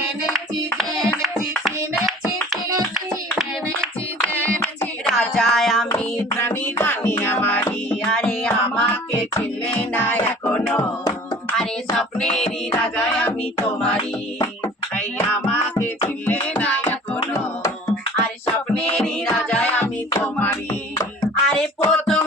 জেনেছি জেনেছি চিনেছি চিনেছি জেনেছি জেনেছি রাজায় আমি রানী রানী আমারি আরে আমাকে চিনলে না এখনো আরে স্বপ্নেরই রাজায় আমি তোমারি এই আমাকে চিনলে না এখনো আরে স্বপ্নেরই রাজায় আমি তোমারি আরে প্রথম